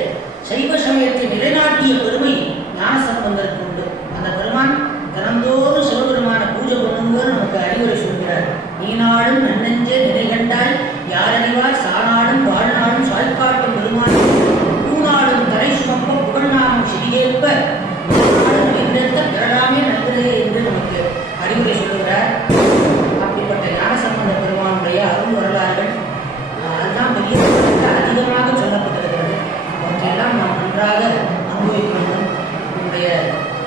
சைவ சமயத்தை நிலைநாட்டிய பெருமை ஞானசம்பந்தருக்கு உண்டு. அந்த பெருமான் தினந்தோறும் சிவபெருமான பூஜை பண்ணும்போது நமக்கு அறிவுரை சொல்கிறார். நீநாடும் நன்னெஞ்சே நிலைகண்டாய் யாரறிவார் சாநாடும் வாழ்நாடும் சாய்க்காட்டும் பெருமான் பூநாடும் தலை சுமப்ப புகழ்நாமும் சிறியேற்ப திரளாமே நல்லதே என்று நமக்கு அறிவுரை சொல்லுகிறார். அப்படிப்பட்ட ஞானசம்பந்த பெருமானுடைய அருள் வரலாறுகள் அதுதான் பெரிய அதிகமாக சொல்லப்பட்டிருக்கிறது. அவற்றையெல்லாம் நாம் நன்றாக அனுபவிக்க வேண்டும். நம்முடைய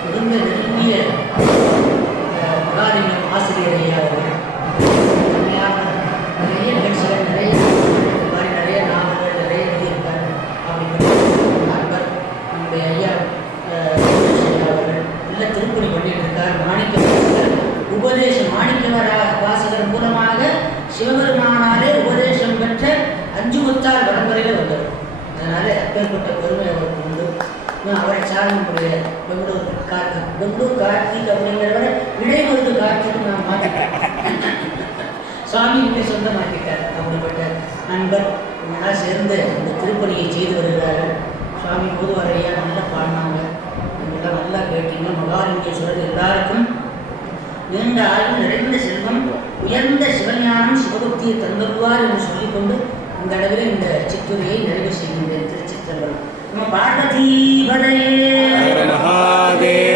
மிகுந்த நெருங்கிய மகாலிங்கம் ஆசிரியர் ஐயா அவர்கள் நிறைய நிகழ்ச்சிகள், நிறைய நாவல்கள் நிறைய எழுதியிருக்கார். அப்படிப்பட்ட நண்பர் நம்முடைய ஐயா நல்ல திருப்பணி பண்ணியிருக்கார். மாணிக்க உபதேச மாணிக்க வாசகர் மூலமாக சிவபெருமானாலே உபதேசம் பெற்ற 5 முத்தார் பரம்பரையில் வந்தவர். அதனால அப்பேற்பட்ட பெருமை அவருக்கு உண்டு. அவரை சார்ந்த பெங்களூர் கார்த்திக் அப்படிங்கிறவரை இடைமருது கார்த்திக் நான் மாற்றிட்டேன். சுவாமி கிட்ட சொந்தமாக்கிட்டார். அப்படிப்பட்ட நண்பர் இவங்களாம் சேர்ந்து இந்த திருப்பணியை செய்து வருகிறார்கள். சுவாமி போதுவரையா நல்லா பாடினாங்க. இதெல்லாம் நல்லா கேட்டீங்க. மகாலிங்கேஸ்வரர் எல்லாருக்கும் நீண்ட ஆய்வு, நிறைந்த செல்வம், உயர்ந்த சிவஞானம், சிவபக்தியை தந்தருவார் என்று சொல்லிக்கொண்டு இந்த அளவில் இந்த சித்துரையை நிறைவு செய்கின்றேன். திருச்சிற்றம்பலம். நம்ம பார்வதி பதையே ஹர மகாதேவ.